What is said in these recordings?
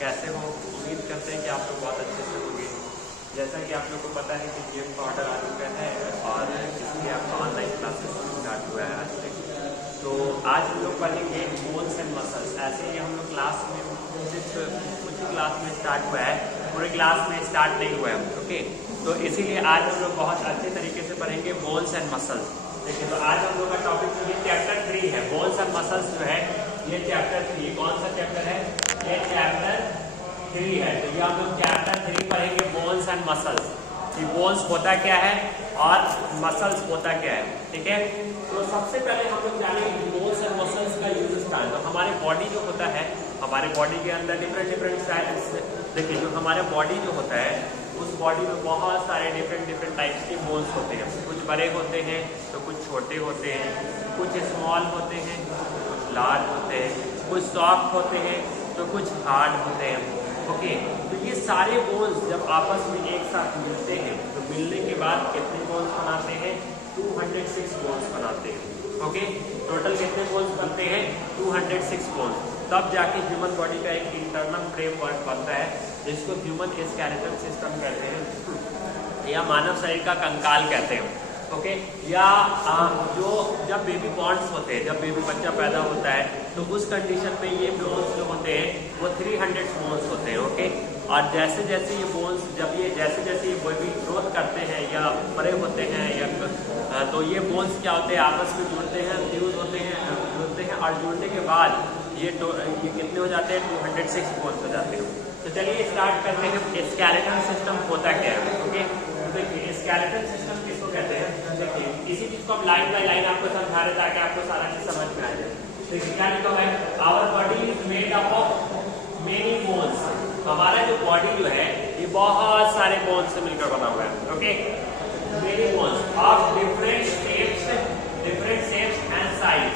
कैसे हो? उम्मीद करते हैं कि आप लोग बहुत अच्छे से होंगे। जैसा कि आप लोग को पता है कि जिम का ऑर्डर आ चुका है और इसलिए आपका ऑनलाइन क्लासेस स्टार्ट हुआ है आज से। तो आज हम लोग पढ़ेंगे बोन्स एंड मसल्स। ऐसे ही हम लोग क्लास में सिर्फ कुछ ही क्लास में स्टार्ट हुआ है, पूरे क्लास में स्टार्ट नहीं हुआ है। ओके, तो इसीलिए आज हम लोग बहुत अच्छे तरीके से पढ़ेंगे बोन्स एंड मसल्स। देखिए, तो आज हम लोग का टॉपिक जो ये चैप्टर 3 है, बोन्स एंड मसल्स जो है ये चैप्टर 3। कौन सा चैप्टर है? ये चैप्टर 3 है। तो ये हम लोग चैप्टर 3 पढ़ेंगे बोन्स एंड मसल्स, कि बोन्स होता क्या है और मसल्स होता क्या है। ठीक है, तो सबसे पहले हम लोग जानेंगे बोन्स एंड मसल्स का यूज क्या है। तो हमारे बॉडी जो होता है, हमारे बॉडी के अंदर डिफरेंट साइज, देखिए जो हमारे बॉडी जो होता है उस बॉडी में बहुत सारे डिफरेंट टाइप्स के बोन्स होते हैं। कुछ बड़े होते हैं तो कुछ छोटे होते हैं, कुछ स्मॉल होते हैं, कुछ लार्ज होते हैं, कुछ सॉफ्ट होते हैं तो कुछ हार्ड होते हैं। ओके, तो ये सारे बोन्स जब आपस में एक साथ मिलते हैं तो मिलने के बाद कितने बोन्स बनाते हैं? 206 बोन्स बनाते हैं। ओके, टोटल कितने बोन्स बनते हैं? 206 बोन्स। तब जाके ह्यूमन बॉडी का एक इंटरनल फ्रेमवर्क बनता है जिसको ह्यूमन स्केलेटल सिस्टम कहते हैं या मानव शरीर का कंकाल कहते हैं। ओके, या जो जब बेबी बॉर्न्स होते हैं, जब बेबी बच्चा पैदा होता है तो उस कंडीशन में ये बोन्स जो होते हैं वो 300 बोन्स होते हैं। ओके, और जैसे जैसे ये बोन्स जैसे जैसे ये बेबी ग्रोथ करते हैं या बड़े होते हैं या तो ये बोन्स क्या होते हैं? आपस में जुड़ते हैं, फ्यूज होते हैं और जुड़ने के बाद ये कितने हो जाते हैं? 206 बोन्स हो जाते हैं। तो चलिए स्टार्ट करते हैं स्केलेटल सिस्टम होता क्या है। ओके, देखिए स्केलेटल सिस्टम किसको कहते हैं? देखिए इसी चीज को हम लाइन बाय लाइन आपको समझा रहे ताकि आपको सारा चीज समझ में आ जाए। देखिए क्या लिखा हुआ है? Our body is made up of many bones. हमारा जो बॉडी जो है ये बहुत सारे बोन्स से मिलकर बना हुआ है। Okay, many bones of different shapes and size,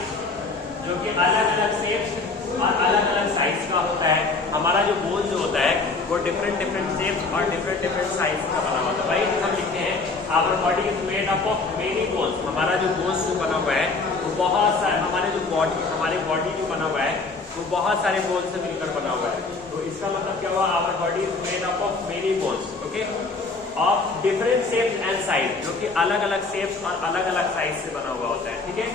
जो कि अलग अलग शेप्स और अलग अलग साइज का होता है। हमारा जो बोन जो होता है वो डिफरेंट शेप्स और डिफरेंट साइज का बना हुआ है। भाई हम लिखते हैं our body is made up of many bones. हमारा जो बोन्स जो बना हुआ है वो बहुत सारे, हमारी बॉडी जो बना हुआ है वो बहुत सारे बोन्स से मिलकर बना हुआ है। तो इसका मतलब क्या हुआ? Our body is made up of many bones. Okay, of different shapes and size, जो कि अलग अलग शेप्स और अलग अलग साइज से बना हुआ होता है। ठीक है,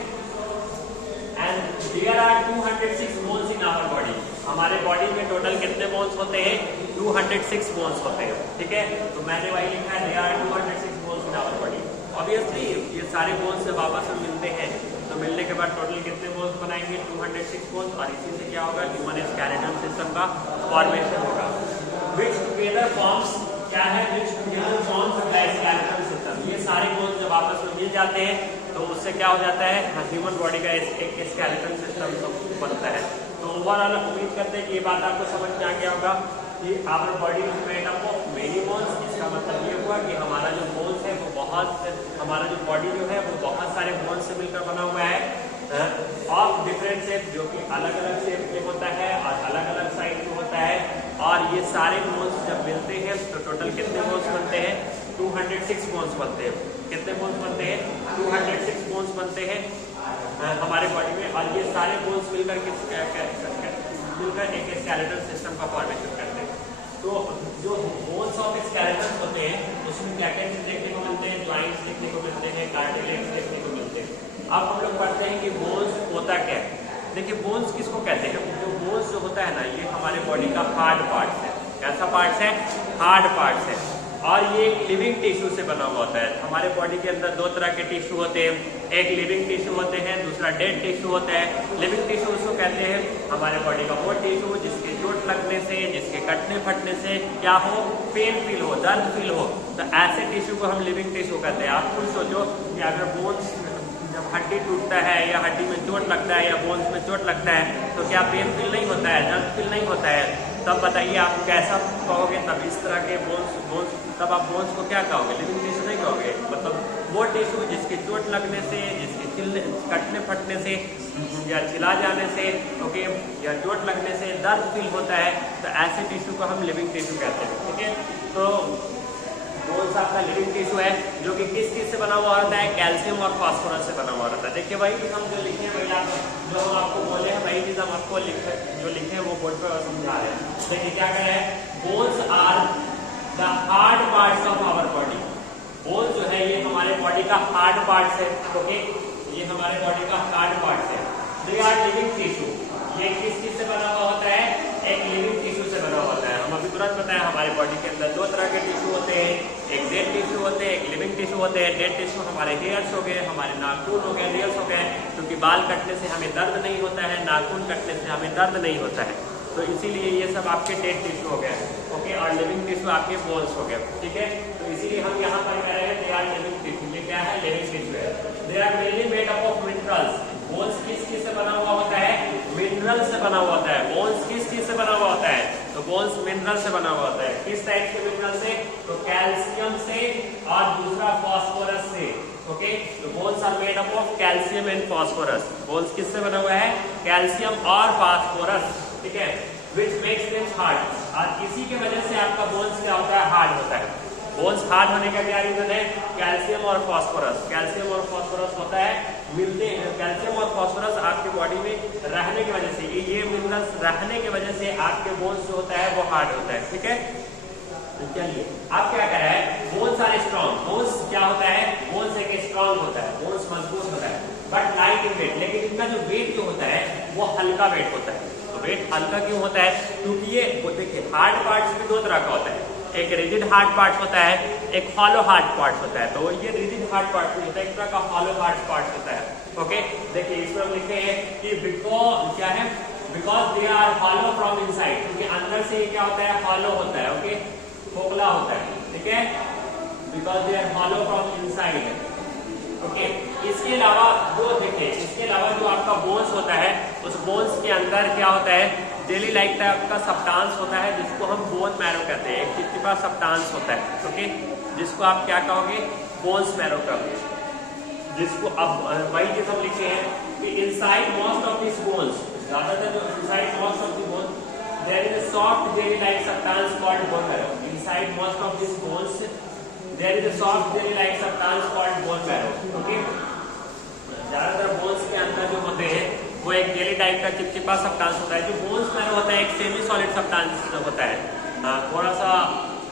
and there are 206 bones in our body. हमारे बॉडी में टोटल कितने बोन्स होते हैं? 206 बोन्स होते हैं। ठीक है, तो मैंने वही लिखा है there are 206 bones in our body. Obviously ये सारे बोन्स जब आपस में मिलते हैं तो मिलने के बाद टोटल कितने बोन्स बनाएंगे? 206 बोन्स। और इसी से क्या होगा? ह्यूमन स्केलेटल सिस्टम का फॉर्मेशन होगा। Which together forms क्या है? Which together forms the skeletal system. ये सारे बोन्स जब आपस में मिल जाते हैं तो उससे क्या हो जाता है? ह्यूमन बॉडी का एक स्केलेटल सिस्टम बनता है। तो ओवरऑल उम्मीद करते हैं कि ये बात आपको समझ में आ गया होगा कि our body is made up of many bones. इसका मतलब ये हुआ कि हमारा जो बोन्स है वो हमारा जो बॉडी जो है वो बहुत सारे बोन्स से मिलकर बना हुआ है ऑफ डिफरेंट शेप, जो कि अलग अलग शेप में होता है और अलग अलग साइज में होता है। और ये सारे बोन्स जब मिलते हैं तो टोटल कितने बोन्स बनते हैं? 206 बोन्स बनते हैं। कितने बोन्स बनते हैं? 206 बोन्स बनते हैं हमारे बॉडी में। और ये सारे बोन्स मिलकर एक स्केलेटल सिस्टम का फॉर्मेशन करते हैं। तो जो बोन्स ऑफ स्केलेटन होते हैं उसमें क्या क्या चीज देखने को मिलते हैं? जॉइंट्स देखने को मिलते हैं, कार्टिलेज देखने को मिलते हैं। अब हम लोग पढ़ते हैं कि बोन्स होता क्या है। देखिए बोन्स किसको कहते हैं? जो बोन्स जो होता है ना, ये हमारे बॉडी का हार्ड पार्ट है। कैसा पार्ट है? हार्ड पार्ट है। और ये एक लिविंग टिश्यू से बना हुआ होता है। हमारे बॉडी के अंदर दो तरह के टिश्यू होते हैं, एक लिविंग टिश्यू होते हैं, दूसरा डेड टिश्यू होता है। लिविंग टिश्यू उसको कहते हैं हमारे बॉडी का वो टिश्यू जिसके चोट लगने से, जिसके कटने फटने से क्या हो? पेन फील हो, दर्द फील हो, तो ऐसे टिश्यू को हम लिविंग टिश्यू कहते हैं। आप खुद सोचो कि अगर बोन्स जब हड्डी टूटता है या हड्डी में चोट लगता है या बोन्स में चोट लगता है तो क्या पेन फील नहीं होता है? दर्द फील नहीं होता है? तब बताइए आप कैसा कहोगे? तब इस तरह के बोन्स तब आप बोन्स को क्या कहोगे? लिविंग टिश्यू नहीं कहोगे। मतलब वो टिश्यू जिसके चोट लगने से, जिसके कटने फटने से या छिला जाने से, ओके, या चोट लगने से दर्द फील होता है, तो ऐसे टिश्यू को हम लिविंग टिश्यू कहते हैं। ठीक है, तो बोन्स आपका लिविंग टिश्यू है जो कि किस चीज से बना हुआ होता है, कैल्शियम और फास्फोरस से बना हुआ होता है। देखिए भाई हम जो लिखे हैं भैया, जो हम आपको बोले हैं वही चीज हम आपको लिखे हैं वो बोर्ड पर समझा रहे हैं। देखिए क्या कह रहे हैं, bones are the hard parts of our body. Bones जो है ये हमारे बॉडी का हार्ड पार्ट्स है। ओके, ये हमारे बॉडी का हार्ड पार्ट्स है। They are living tissue. ये किस चीज से बना हुआ होता है, एक लिविंग टिश्यू से बना हुआ होता है। हम अभी तुरंत बताएं हमारे बॉडी के अंदर दो तरह के टिश्यू होते हैं, एक डेड टिश्यू होते हैं, एक लिविंग टिश्यू होते हैं। डेड टिश्यू हमारे हेयर्स हो गए, हमारे नाखून हो गए, नेल्स हो गए, क्योंकि बाल कटने से हमें दर्द नहीं होता है, नाखून कटने से हमें दर्द नहीं होता है, तो इसीलिए ये सब आपके डेड टिश्यू हो गए। ओके, और लिविंग टिश्यू आपके बोन्स हो गए। ठीक है, तो इसीलिए हम यहाँ पर कह रहे हैं दे आर लिविंग टिश्यू। ये क्या है, लिविंग टिश्यू है। They are mainly made up of minerals. Bones किस चीज से बना हुआ होता है, मिनरल से बना हुआ होता है। बोन्स किस चीज से बना हुआ होता है, तो बोन्स मिनरल से बना हुआ होता है। किस टाइप के मिनरल से, तो कैल्शियम से और दूसरा फास्फोरस से। ओके, तो bones are made up of calcium and phosphorus. Bones किससे बना हुआ है, कैल्शियम और फास्फोरस। ठीक है, विच मेक्स देम हार्ड। और इसी की वजह से आपका बोन्स क्या होता है, हार्ड होता है। बोन्स हार्ड होने का क्या रीजन है, कैल्शियम और फास्फोरस। कैल्शियम और फास्फोरस होता है, मिलते हैं। कैल्शियम और फास्फोरस आपके बॉडी में रहने की वजह से, ये मिनरल्स रहने की वजह से आपके बोन्स जो होता है वो हार्ड होता है। ठीक है, चलिए आप क्या कह रहे हैं, बोन्स आर स्ट्रॉन्ग। बोन्स क्या होता है, बोन्स एक स्ट्रॉन्ग होता है, बोन्स मजबूत होता है, बट लाइट इन वेट। लेकिन इनका जो वेट जो होता है वो हल्का वेट होता है। तो वेट हल्का क्यों होता है, क्योंकि ये देखिए हार्ड पार्ट्स भी दो तरह का होता है, एक रिजिड हार्ड पार्ट होता है, एक हॉलो हार्ड पार्ट होता है। तो ये रिजिड हार्ड पार्ट होता है, एक तरह का हॉलो हार्ड पार्ट होता है। ओके, देखिए इसमें हम लिखते हैं कि बिकॉज क्या है, because they are hollow from inside, क्योंकि अंदर से ये क्या होता है, हॉलो होता है। ओके, खोखला होता है। ठीक है, because they are hollow from inside. Okay, इसके अलावा जो देखिए, इसके अलावा जो आपका बोन्स होता है, उस बोन्स के अंदर क्या होता है, जेली लाइक टाइप का सब्सटेंस होता है जिसको हम बोन मैरो कहते हैं। एक चिपचिपा सब्सटेंस होता है। ओके, जिसको आप क्या कहोगे, बोन्स मैरो कहोगे। जिसको अब वही चीज हम लिखते हैं कि inside most of this bones, ज्यादातर जो inside most of the bone there is a soft jelly like substance called bone marrow. Inside most of this bones there is a soft jelly like substance called bone marrow. Okay, ज्यादातर bones के अंदर जो होते हैं वो एक jelly type का चिपचिपा सब्सटेंस होता है। जो बोन्स मैरो होता है एक सेमी सॉलिड सब्सटेंस होता है, थोड़ा सा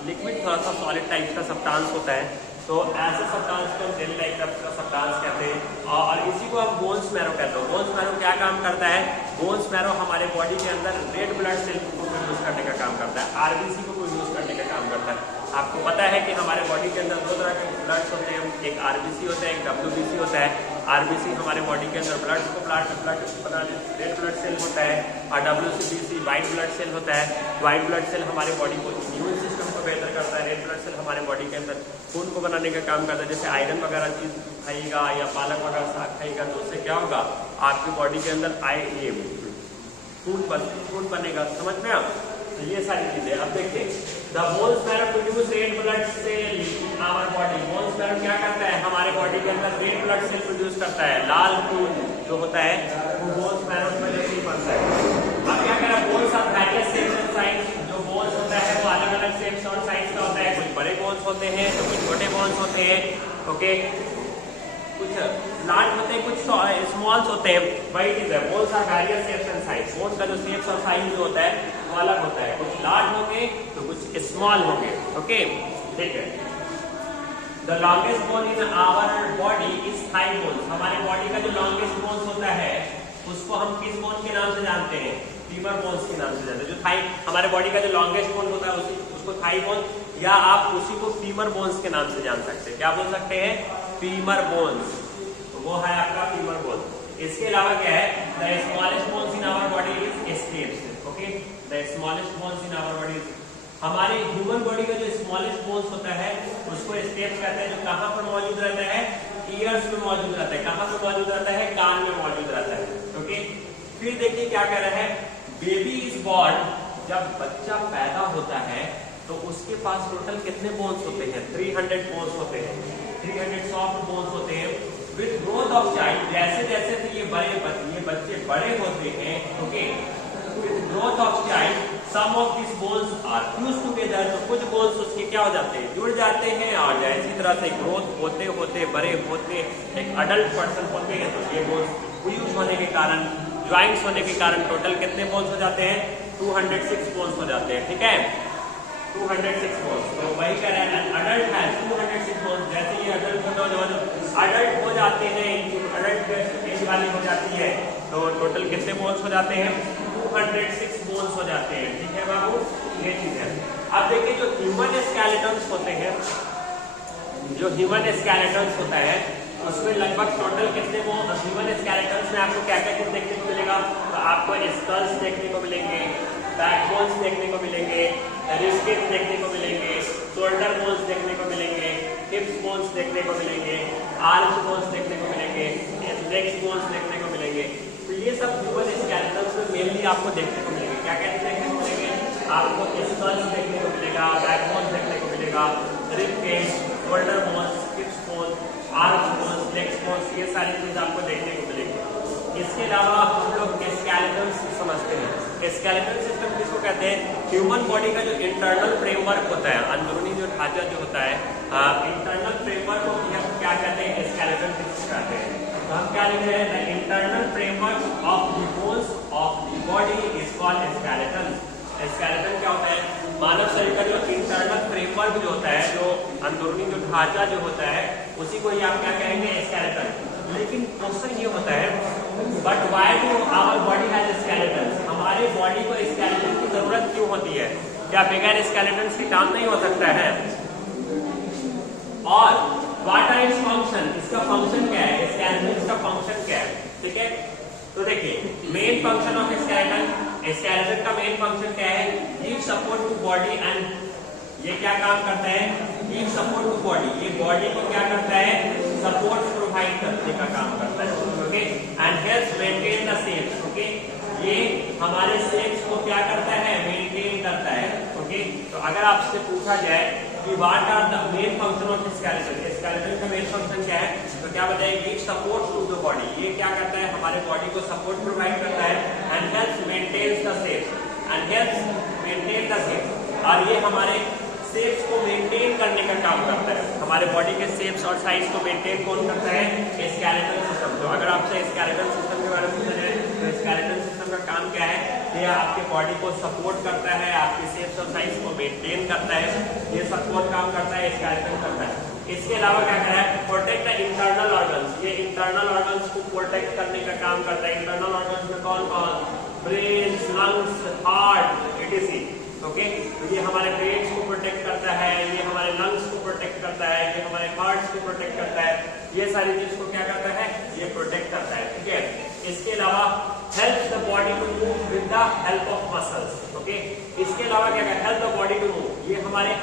लिक्विड थोड़ा सा सॉलिड टाइप का सब्सटेंस होता है। तो ऐसे सब्सटेंस को हम जेली टाइप का सब्सटेंस कहते हैं, और इसी को हम बोन्स मैरो कहते हैं। बोन्स मैरो क्या काम करता है, बोन्स मैरो हमारे बॉडी के अंदर रेड ब्लड सेल को प्रोड्यूस करने का काम करता है, आरबीसी को प्रोड्यूस करने का काम करता है। आपको पता है कि हमारे बॉडी के अंदर दो तरह के ब्लड्स होते हैं, एक आरबीसी होता है, एक डब्ल्यूबीसी होता है। आरबीसी हमारे बॉडी के अंदर ब्लड को ब्लड बनाने रेड ब्लड सेल होता है, और डब्ल्यूबीसी व्हाइट ब्लड सेल होता है। व्हाइट ब्लड सेल हमारे बॉडी को इम्यून सिस्टम को बेहतर करता है। रेड ब्लड सेल हमारे बॉडी के अंदर खून को बनाने का काम करता है। जैसे आयरन वगैरह चीज खाइएगा या पालक वगैरह साग खाइएगा तो उससे क्या होगा, आपकी बॉडी के अंदर खून बनेगा। समझ में आप, तो ये सारी चीजें। अब देखिए, the bones marrow produce red blood cell in our body. Bones marrow क्या करता है, हमारे बॉडी के अंदर रेड ब्लड सेल प्रोड्यूस करता है। लाल खून जो होता है वो बोन्स मैरो की वजह से ही बनता है। अब क्या कह रहा है, bones are various shapes and size. जो बोन्स होता है वो अलग अलग शेप्स और साइज का होता है। कुछ बड़े बोन्स होते हैं तो कुछ छोटे बोन्स होते हैं। ओके, कुछ लार्ज होते हैं, कुछ स्मॉल्स होते हैं। वही चीज है, bones are various shapes and size. Bones का जो शेप्स और साइज जो होता है वो अलग होता है, कुछ लार्ज होंगे तो कुछ स्मॉल होंगे। ओके, ठीक है। The longest bone in our body is thigh bone. हमारे बॉडी का जो लॉन्गेस्ट बोन होता है उसको हम किस बोन के नाम से जानते हैं, फीमर बोन्स के नाम से जानते हैं। जो थाई हमारे बॉडी का जो लॉन्गेस्ट बोन होता है उसको थाई बोन, या आप उसी को फीमर बोन्स के नाम से जान सकते हैं। क्या बोल सकते हैं, फीमर बोन्स, वो है आपका फीमर बोन। इसके अलावा क्या है, the smallest bones in our body is stapes. Okay, the smallest bones in our body, हमारे ह्यूमन बॉडी का जो स्मॉलेस्ट बोन्स होता है उसको स्टेप्स कहते हैं। जो कहाँ पर मौजूद रहता है, ईयर्स में मौजूद रहता है। कहाँ पर मौजूद रहता है, कान में मौजूद रहता है। ओके, फिर देखिए क्या कह रहे हैं, बेबी इज बॉर्न, जब बच्चा पैदा होता है तो उसके पास टोटल कितने बोन्स होते हैं, 300 बोन्स होते हैं। 300 सॉफ्ट बोन्स होते हैं। विद ग्रोथ ऑफ चाइल्ड, जैसे जैसे ये बच्चे बड़े होते हैं, okay, with growth of child some some of this bones are fuse together, तो कुछ बोन्स उसके क्या हो जाते हैं, जुड़ जाते हैं, और इसी तरह से ग्रोथ होते होते बड़े होते एक अडल्ट पर्सन होते हैं, तो ये बोन्स फ्यूज होने के कारण, ज्वाइंट्स होने के कारण टोटल कितने बोन्स हो जाते हैं, 206 बोन्स हो जाते हैं। ठीक है, 206 बोन्स। तो वही कह रहे हैं अडल्ट है 206 बोन्स, जैसे ये अडल्ट अडल्ट हो जाते हैं, अडल्ट एज वाली हो जाती है, तो टोटल कितने बोन्स हो जाते हैं, 206 बोन्स हो जाते हैं। ठीक है बाबू, ये चीज है। अब देखिए जो ह्यूमन स्केलेटन्स होते हैं, जो ह्यूमन स्केलेटन्स होता है उसमें लगभग टोटल कितने वो ह्यूमन स्केलेटन्स में आपको क्या क्या चीज देखने को मिलेगा, तो आपको स्कल्स देखने को मिलेंगे, बैकबोन्स देखने को मिलेंगे, रिस्किन देखने को मिलेंगे, शोल्डर बोन्स देखने को मिलेंगे, हिप्स बोन्स देखने को मिलेंगे, आर्म बोन्स देखने को मिलेंगे, लेग्स बोन्स देखने को मिलेंगे। तो ये सब ह्यूमन स्केलेटन्स में मेनली आपको देखने को मिलेंगे। क्या क्या देखने को मिलेंगे, आपको स्कल्स देखने को मिलेगा, बैकबोन्स देखने को मिलेगा, rib cage, shoulder bones, hips bones, arm bones, legs bones, ये सारी चीज आपको देखने को मिलेंगी। इसके अलावा हम लोग स्केलेटन समझते हैं। स्केलेटन सिस्टम किसको कहते हैं, ह्यूमन बॉडी का जो इंटरनल फ्रेमवर्क होता है, अंदरूनी जो ढांचा जो होता है, इंटरनल फ्रेमवर्क को हम क्या कहते हैं, स्केलेटन सिस्टम कहते हैं। तो हम क्या लिख रहे हैं, the internal framework of the bones of the body is called skeleton. Skeleton क्या होता है, मानव शरीर का जो इंटरनल फ्रेमवर्क जो होता है, जो अंदरूनी जो ढांचा जो होता है, उसी को ही आप क्या कहेंगे, स्केलेटन। लेकिन क्वेश्चन ये होता है, but why do our body has skeleton, हमारे बॉडी को स्केलेटन की जरूरत क्यों होती है, क्या बगैर स्केलेटन से काम नहीं हो सकता है, और व्हाट आर इट्स फंक्शन, इसका फंक्शन क्या है, स्केलेटन का फंक्शन क्या है। ठीक है, तो देखिए main function of skeleton, skeleton का मेन फंक्शन क्या है, give support to body, and ये क्या काम करता है, गिव सपोर्ट टू बॉडी, ये बॉडी को क्या करता है, सपोर्ट प्रोवाइड करने का काम करता है। Okay, and helps maintain the shapes. Okay, ये हमारे शेप्स को क्या करता है, मेंटेन करता है। ओके, तो अगर आपसे पूछा जाए कि what are the main function of skeleton, skeleton का मेन फंक्शन क्या है, तो क्या बताएं, give support to the body, ये क्या करता है, हमारे बॉडी को सपोर्ट प्रोवाइड करता है, and helps maintain the shapes, and helps maintain the shapes, और ये हमारे शेप्स को मेंटेन करने का काम करता है। हमारे बॉडी के शेप्स और साइज को मेंटेन कौन करता है, स्केलेटन सिस्टम। तो अगर आपसे स्केलेटन सिस्टम के बारे में पूछा जाए, तो स्केलेटन सिस्टम का काम क्या है, ये आपके बॉडी को सपोर्ट करता है, आपके शेप्स और साइज को मेंटेन करता है, ये सपोर्ट काम करता है, स्केलेटन करता है। इसके अलावा क्या कर रहा है, प्रोटेक्ट द इंटरनल ऑर्गन्स, ये इंटरनल ऑर्गन्स को प्रोटेक्ट करने का काम करता है। इंटरनल ऑर्गन्स में कौन कौन, brain, lungs, heart, etc.. Okay, तो ये हमारे ब्रेन को प्रोटेक्ट करता है, ये हमारे लंग्स को प्रोटेक्ट करता है, ये हमारे हार्ट को प्रोटेक्ट करता है, ये सारी चीज को क्या करता है, ये प्रोटेक्ट करता है। ठीक है, इसके अलावा help the body to move with the help of muscles. Okay, इसके अलावा क्या करता है, help the body to move, ये हमारे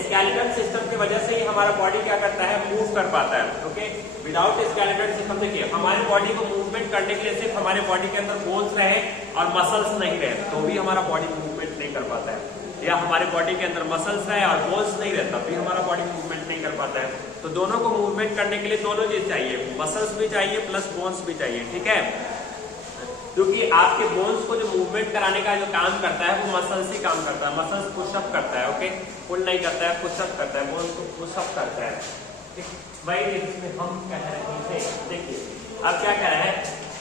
स्केलेटन सिस्टम की वजह से ही हमारा बॉडी क्या करता है, मूव कर पाता है। ओके, विदाउट स्केलेटन सिस्टम, देखिए हमारी बॉडी को मूवमेंट करने के लिए सिर्फ हमारे बॉडी के अंदर बोन्स रहे और मसल्स नहीं रहे, तो भी हमारा बॉडी मूवमेंट नहीं कर पाता है, या हमारे बॉडी के अंदर मसल्स रहे और बोन्स नहीं रहता, भी हमारा बॉडी मूवमेंट नहीं कर पाता है। तो दोनों को मूवमेंट करने के लिए दोनों चीज चाहिए, मसल्स भी चाहिए प्लस बोन्स भी चाहिए। ठीक है, क्योंकि आपके बोन्स को जो मूवमेंट कराने का जो काम करता है वो मसल्स ही काम करता है, मसल्स पुशअप करता है। ओके, पुल नहीं करता है, पुशअप करता है, बोन्स को पुशअप करता है। वही इसमें हम कह रहे थे, देखिए अब क्या कह रहे हैं,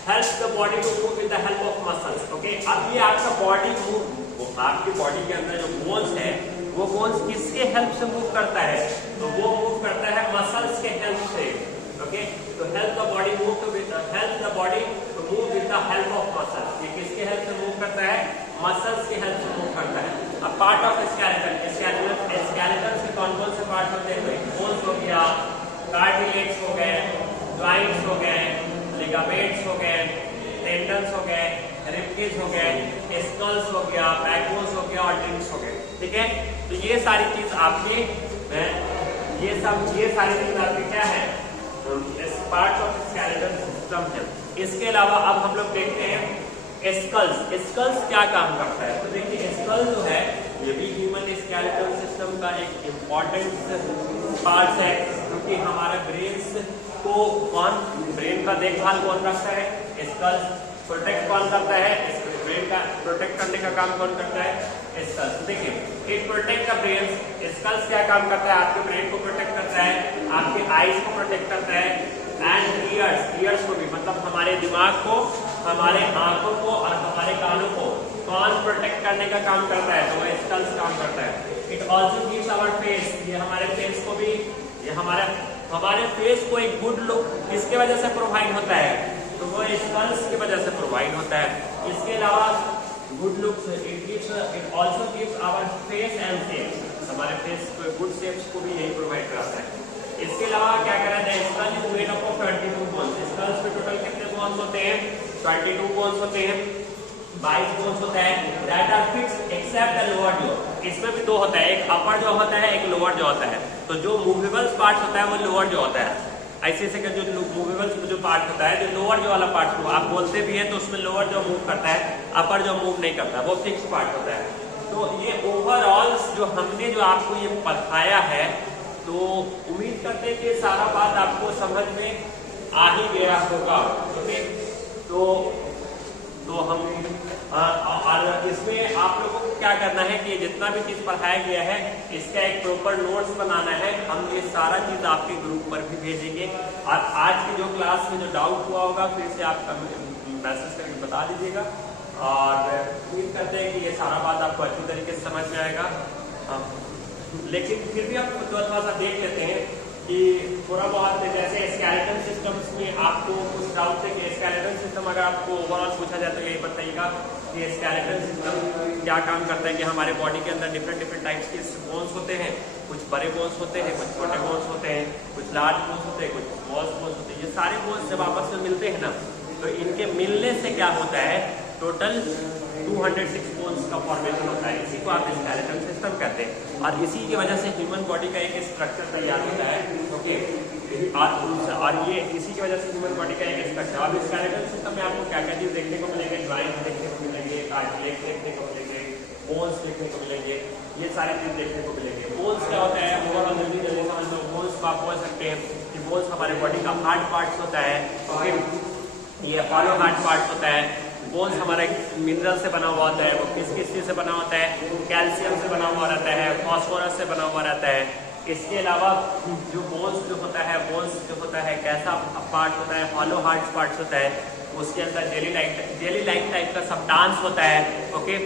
help the body to move with the help of muscles. Okay, अब ये आपका बॉडी मूव, आपकी बॉडी के अंदर जो बोन्स है, वो बोन्स किसके हेल्प से मूव करता है, तो वो मूव करता है मसल्स के हेल्प से। ओके, तो help the body move to help the body to move with the help of muscles, ये किसके हेल्प से मूव करता है, मसल्स के हेल्प से मूव करता है। अब पार्ट ऑफ स्केलेटन, स्केलेटन से कौन कौन से पार्ट होते हैं, बोन्स हो गया, कार्टिलेज हो गए, ज्वाइंट्स हो गए, लिगामेंट्स हो गए, टेंडन्स हो गए, रिब्केज हो गए, स्कल्स हो गया, बैकबोन्स हो गया और लिम्स हो गए। ठीक है, तो ये सारी चीज आपके, ये सारी चीज आपके क्या है, पार्ट ऑफ स्केलेटन सिस्टम है। इसके अलावा अब हम लोग देखते हैं स्कल्स क्या काम करता है। तो देखिए स्कल जो है, ये भी ह्यूमन स्केलेटन सिस्टम का एक इम्पॉर्टेंट पार्ट है, क्योंकि हमारे ब्रेन का देखभाल कौन रखता है, स्कल, प्रोटेक्ट कौन करता है, ब्रेन का प्रोटेक्ट करने का काम कौन करता है? स्कल्स। देखिए, it protect the brain. Skulls क्या काम करता है? आपके ब्रेन को प्रोटेक्ट करता है, आपके आईज को प्रोटेक्ट करता है, एंड ईयर्स को भी, मतलब हमारे दिमाग को, हमारे आंखों को और हमारे कानों को कौन प्रोटेक्ट करने का काम करता है? तो वो स्कल्स काम करता है। It also gives our face, ये हमारे फेस को भी, ये हमारे फेस को एक गुड लुक किसके वजह से प्रोवाइड होता है? तो वो स्कल्स की वजह से प्रोवाइड होता है। इसके अलावा good looks, it also gives our face and shapes, हमारे फेस को गुड शेप्स को भी यही प्रोवाइड कराता है। इसके अलावा क्या कह रहे हैं? Skull is made up of 22 bones. Skulls में टोटल कितने बोन्स होते हैं? 22 बोन्स होते हैं, 22 बोन्स होता है, that are fixed except the lower jaw. इसमें भी दो होता है, एक अपर जॉ होता है, एक लोअर जॉ होता है। तो जो मूवेबल्स पार्ट होता है वो लोअर जॉ होता है। ऐसे ऐसे जो मूवेबल्स जो पार्ट होता है, जो लोअर जॉ वाला पार्ट को आप बोलते भी है तो उसमें लोअर जॉ मूव करता है, अपर जॉ मूव नहीं करता, वो फिक्स पार्ट होता है। तो ये ओवरऑल जो हमने जो आपको ये पढ़ाया है, तो उम्मीद करते हैं कि सारा बात आपको समझ में आ ही गया होगा। ओके, तो हम और इसमें आप लोगों को क्या करना है कि जितना भी चीज पढ़ाया गया है इसका एक प्रॉपर नोट्स बनाना है। हम ये सारा चीज आपके ग्रुप पर भी भेजेंगे, और आज की जो क्लास में जो डाउट हुआ होगा फिर से आप मैसेज करके बता दीजिएगा। और उम्मीद करते हैं कि ये सारा बात आपको अच्छी तरीके से समझ में आएगा। लेकिन फिर भी आप थोड़ा सा देख लेते हैं कि थोड़ा बहुत जैसे स्केलेटन सिस्टम्स में आपको कुछ डाउट है कि स्केलेटन सिस्टम अगर आपको ओवरऑल पूछा जाए तो यही बताइएगा कि स्केलेटन सिस्टम क्या काम करता है। कि हमारे बॉडी के अंदर डिफरेंट टाइप्स के बोन्स होते हैं, कुछ बड़े बोन्स होते हैं, कुछ छोटे बोन्स होते हैं, कुछ लार्ज बोन्स होते हैं, कुछ स्मॉल बोन्स होते हैं। ये सारे बोन्स जब आपस में मिलते हैं ना, तो इनके मिलने से क्या होता है? टोटल 206 बोन्स का फॉर्मेशन होता है। इसी को आप स्केलेटन सिस्टम कहते हैं, और इसी की वजह से ह्यूमन बॉडी का एक स्ट्रक्चर तैयार होता है। ओके, और ये इसी की वजह से ह्यूमन बॉडी का एक स्ट्रक्चर। अब स्केलेटन सिस्टम में आपको क्या क्या चीज देखने को मिलेंगे? ज्वाइंट देखने को मिलेंगे, कार्टिलेज देखने को मिलेंगे, बोन्स देखने को मिलेंगे, ये सारी चीज देखने को मिलेंगे। बोन्स क्या होता है? ओवरऑल जल्दी समझ लो। बोन्स आप बोल सकते हैं कि बोन्स हमारे बॉडी का हार्ड पार्ट होता है। ओके, ये हॉलो हार्ड पार्ट होता है। बोन्स हमारा मिनरल से बना हुआ होता है, वो किस चीज से बना होता है? कैल्शियम से बना हुआ रहता है, फास्फोरस से बना हुआ रहता है। इसके अलावा जो बोन्स जो होता है कैसा पार्ट होता है? हॉलो हार्ड पार्ट होता है। उसके अंदर जेली लाइक टाइप का सब्सटेंस होता है। ओके,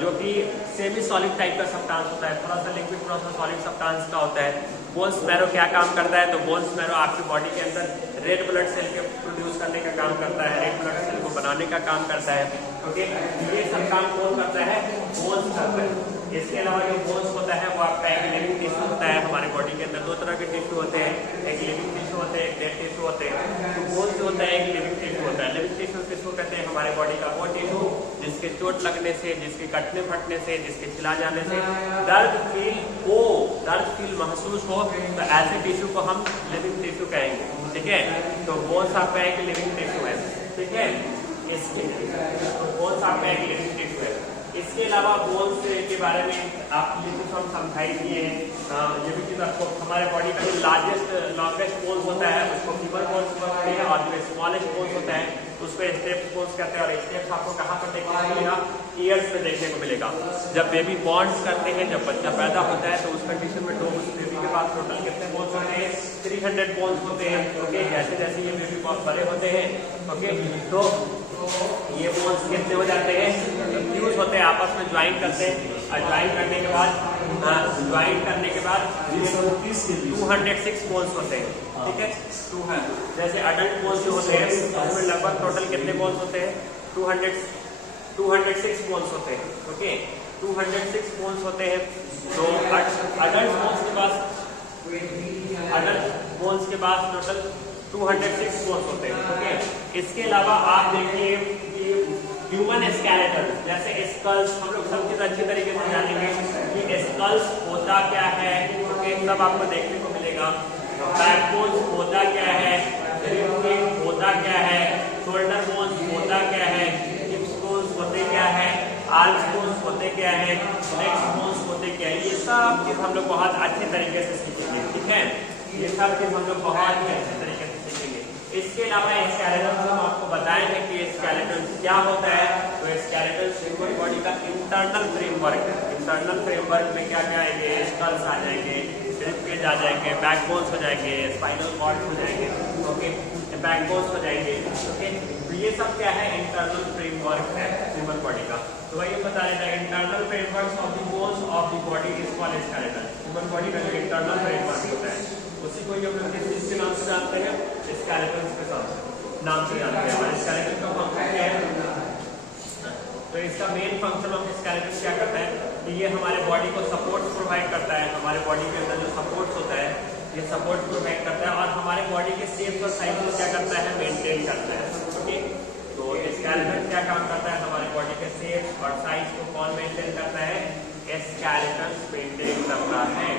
जो कि सेमी सॉलिड टाइप का सब्सटेंस होता है, थोड़ा सा लिक्विड थोड़ा सा सॉलिड सब्सटेंस का होता है। बोन्स मैरो क्या काम करता है? तो बोन्स मैरो आपकी बॉडी के अंदर रेड ब्लड सेल के प्रोड्यूस करने का काम करता है, रेड ब्लड सेल को बनाने का काम करता है। ओके, ये सब काम कौन करता है? बोन्स करता है। इसके अलावा जो बोन्स होता है वो आपका एक लिविंग टिश्यू होता है। हमारे बॉडी के अंदर दो तरह के टिश्यू होते हैं, एक लिविंग टिश्यू होते हैं, एक डेड टिश्यू होते हैं। तो बोन्स जो होता है एक लिविंग टिश्यू होता है। लिविंग टिश्यू किसको कहते हैं? हमारे बॉडी का वो टिश्यू जिसके चोट लगने से, जिसके कटने फटने से, जिसके छिला जाने से दर्द फील महसूस हो, तो ऐसे टिश्यू को हम लिविंग टिश्यू कहेंगे। ठीक है, तो बोन्स आपका एक लिविंग टिश्यू है। ठीक है, बोन्स आपका एक लिविंग टिश्यू है। इसके अलावा बोन्स के बारे में आप ये कुछ हम समझाई दिए हैं। ये भी चीज आपको, हमारे बॉडी का जो लॉन्गेस्ट बोन्स होता है उसको फीमर बोन्स कहते हैं, और जो स्मॉलेस्ट बोन्स होता है उसको स्टेप्स बोन्स कहते हैं। और स्टेप्स आपको कहाँ पर देखने को मिलेगा? ईयर्स में देखने को मिलेगा। जब बेबी बॉन्ड्स करते हैं, जब बच्चा पैदा होता है, तो उस कंडीशन में तो उस बेबी के पास टोटल कितने बोन्स होते हैं? 300 बोन्स होते हैं। ओके, जैसे जैसे ये बेबी बहुत बड़े होते हैं, ओके, तो ये बोन्स कितने हो जाते हैं? फ्यूज होते हैं, आपस में ज्वाइन करते हैं, और ज्वाइन करने के बाद 206 बोन्स होते हैं। ठीक है, जैसे अडल्ट बोन्स जो होते हैं उसमें लगभग टोटल कितने बोन्स होते हैं? 206 बोन्स होते हैं। ओके, 206 बोन्स होते हैं। तो अडल्ट बोन्स के पास टोटल 206 बोन्स होते हैं। ओके, इसके अलावा आप देखिए कि ह्यूमन स्केलेटन जैसे स्कल्स, हम लोग सब चीज अच्छी तरीके से जानेंगे कि स्कल्स होता क्या है। ओके, सब आपको देखने को मिलेगा। बैकबोन्स होता क्या है, रिब होता क्या है, शोल्डर बोन्स होता क्या है, हिप्स बोन्स होते क्या है, आर्म्स बोन्स होते क्या है, नेक्स बोन्स होते क्या है। ये सब चीज हम लोग बहुत अच्छे तरीके से सीखेंगे। ठीक है, ये सब चीज हम लोग बहुत ही अच्छे तरीके से सीखेंगे। इसके अलावा स्केलेटन हम आपको बताएंगे कि स्केलेटन क्या होता है। तो स्केलेटन ह्यूमन बॉडी का इंटरनल फ्रेमवर्क है। इंटरनल फ्रेमवर्क में क्या क्या आएंगे, स्कल्स आ जाएंगे, रिब केज आ जाएंगे, बैकबोन्स हो जाएंगे, स्पाइनल कॉर्ड हो जाएंगे, ओके, बैकबोन्स हो जाएंगे, ओके। तो ये सब क्या है, इंटरनल फ्रेमवर्क है ह्यूमन बॉडी का। तो वही बता देता है internal framework of the bones of the body is called skeleton. Human body का जो इंटरनल फ्रेमवर्क होता है उसी को हम लोग किस नाम से जानते हैं, स्केलेटन के नाम से जानते हैं। और स्केलेटन का फंक्शन क्या है, तो इसका मेन फंक्शन ऑफ स्केलेटन क्या करता है कि ये हमारे बॉडी को सपोर्ट प्रोवाइड करता है। हमारे बॉडी के अंदर जो सपोर्ट होता है ये सपोर्ट प्रोवाइड करता है और हमारे बॉडी के शेप और साइज को क्या करता है, मेंटेन करता है, ओके। तो स्केलेटन क्या काम करता है, हमारे बॉडी के शेप और साइज को कौन मेंटेन करता है, स्केलेटन मेंटेन करता है।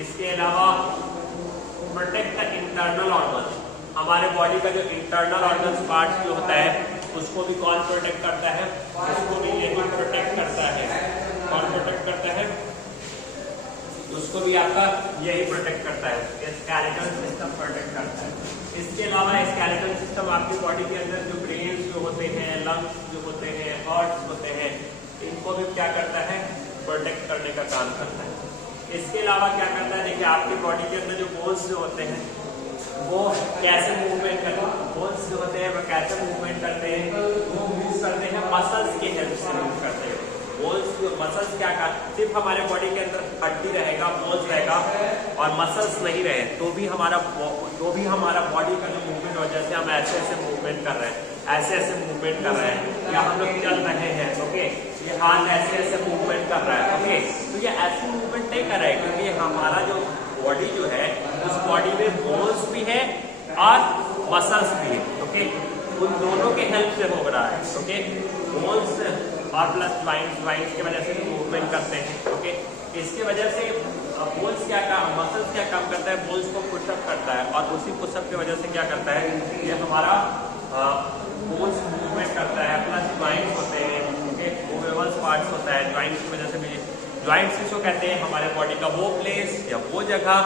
इसके अलावा प्रोटेक्ट द इंटरनल ऑर्गन्स, हमारे बॉडी का जो इंटरनल ऑर्गन्स पार्ट जो होता है उसको भी कौन प्रोटेक्ट करता है, उसको भी यही प्रोटेक्ट करता है। कौन प्रोटेक्ट करता है, उसको भी आपका यही प्रोटेक्ट करता है, स्केलेटन सिस्टम प्रोटेक्ट करता है। इसके अलावा स्केलेटन सिस्टम आपकी बॉडी के अंदर जो ब्रेन जो होते हैं, लंग्स जो होते हैं, हार्ट्स होते हैं, इनको भी क्या करता है, प्रोटेक्ट करने का काम करता है। इसके अलावा क्या करता है, देखिए आपकी बॉडी के अंदर जो बोन्स जो होते हैं वो कैसे मूवमेंट करते हैं, बोन्स जो होते हैं वो कैसे मूवमेंट करते हैं, वो मूव करते हैं मसल्स की हेल्प से मूव करते हैं। बोन्स मसल्स क्या कर, सिर्फ हमारे बॉडी के अंदर हड्डी रहेगा, बोन्स रहेगा और मसल्स नहीं रहे तो भी हमारा बॉडी का जो मूवमेंट हो, जैसे हम ऐसे ऐसे मूवमेंट कर रहे हैं, ऐसे ऐसे मूवमेंट कर रहे हैं या हम लोग चल रहे हैं, ओके, ये हाथ ऐसे ऐसे मूवमेंट कर रहा है, ओके। तो ये ऐसे मूवमेंट नहीं कर रहा है क्योंकि हमारा जो बॉडी जो है उस बॉडी में बोन्स भी है और मसल्स भी है, ओके। उन दोनों के हेल्प से हो रहा है, ओके। बोन्स और प्लस ज्वाइंट्स की वजह से मूवमेंट करते हैं, ओके। इसके वजह से बोन्स क्या काम, मसल्स क्या काम करता है, बोन्स को पुशअप करता है और उसी पुशअप की वजह से क्या करता है, ये हमारा बोन्स मूवमेंट करता है। प्लस ज्वाइंट्स होते हैं, ओके, मूवेबल पार्ट्स होता है, ज्वाइंट्स की वजह से भी। ज्वाइंट्स किसको कहते हैं, हमारे बॉडी का वो प्लेस या वो जगह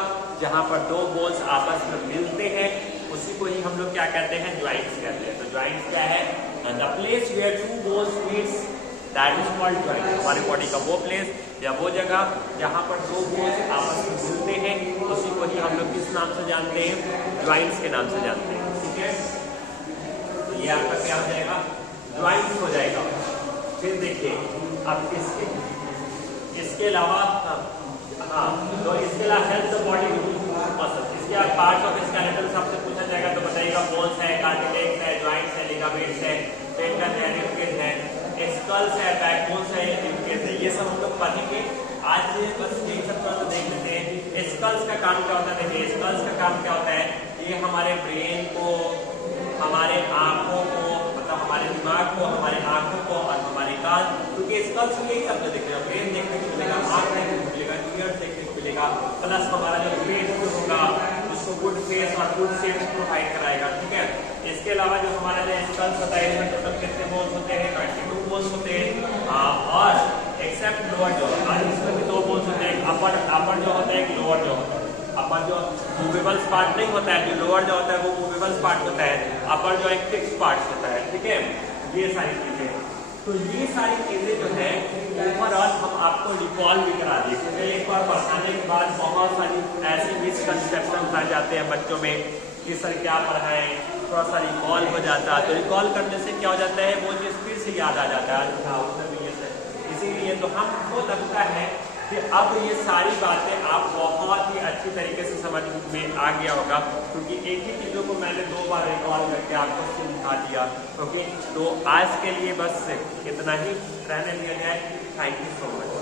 जहाँ पर दो बोन्स आपस में मिलते हैं उसी को ही हम लोग क्या कहते हैं, ज्वाइंट्स कहते हैं। तो ज्वाइंट्स क्या है, the place where two bones meets that is called joint. हमारी बॉडी का वो प्लेस या वो जगह जहाँ पर दो बोन्स आपस में मिलते हैं उसी को ही हम लोग किस नाम से जानते हैं, ज्वाइंट्स के नाम से जानते हैं, ठीक है। तो ये आपका क्या हो जाएगा, ज्वाइंट्स हो जाएगा। फिर देखिए अब इसके अलावा हाँ, तो इसके अलावा हेल्थ बॉडी मसल, इसके बाद पार्ट्स ऑफ स्केलेटन सबसे पूछा जाएगा तो बताइएगा, बोन्स है, कार्टिलेज है, ज्वाइंट्स है, लिगामेंट्स है, टेंडन है, रिब केज है, स्कल्स है, बैकबोन्स है, रिब केज है, ये सब हम लोग पढ़ेंगे। आज बस यही सब थोड़ा सा देख लेते हैं। स्कल्स का काम क्या होता है, देखिए स्कल्स का काम क्या होता है, ये हमारे ब्रेन को, हमारे आंखों को, मतलब हमारे दिमाग को, हमारे आंखों को और हमारे कान, क्योंकि स्कल्स में यही सब दिखेगा, ब्रेन देखने को मिलेगा, आंख देखने को मिलेगा, ईयर देखने को मिलेगा, प्लस हमारा जो फेस होगा उसको गुड फेस और गुड शेप प्रोवाइड कराएगा, ठीक है। इसके अलावा जो हमारा जो स्कल्स होता है इसमें टोटल कितने बोन्स होते हैं, 22 बोन्स होते हैं और एक्सेप्ट लोअर जॉ, इसमें भी 2 बोन्स होते हैं, अपर जो होता है, लोअर जो होता है। अपर जो मूवेबल्स पार्ट नहीं होता है, जो लोअर जो होता है वो मूवेबल्स पार्ट होता है, अपर जो एक फिक्स पार्ट होता है, ठीक है। ये सारी चीजें, तो ये सारी चीजें जो है ओवरऑल हम आपको रिकॉल भी करा दिए, क्योंकि एक बार पढ़ाने के बाद बहुत सारी ऐसी मिसकंसेप्शन आ जाते हैं बच्चों में कि सर क्या पढ़ाएं, थोड़ा सा रिकॉल हो जाता है। तो रिकॉल करने से क्या हो जाता है, वो चीज फिर से याद आ जाता है, इसीलिए तो हमको लगता है कि अब ये सारी बातें आप बहुत ही अच्छी तरीके से समझ में आ गया होगा, क्योंकि एक ही चीज़ों को मैंने 2 बार रिकॉल करके आपको समझा दिया, ओके। तो आज के लिए बस इतना ही रहने दिया जाए। Thank you so much.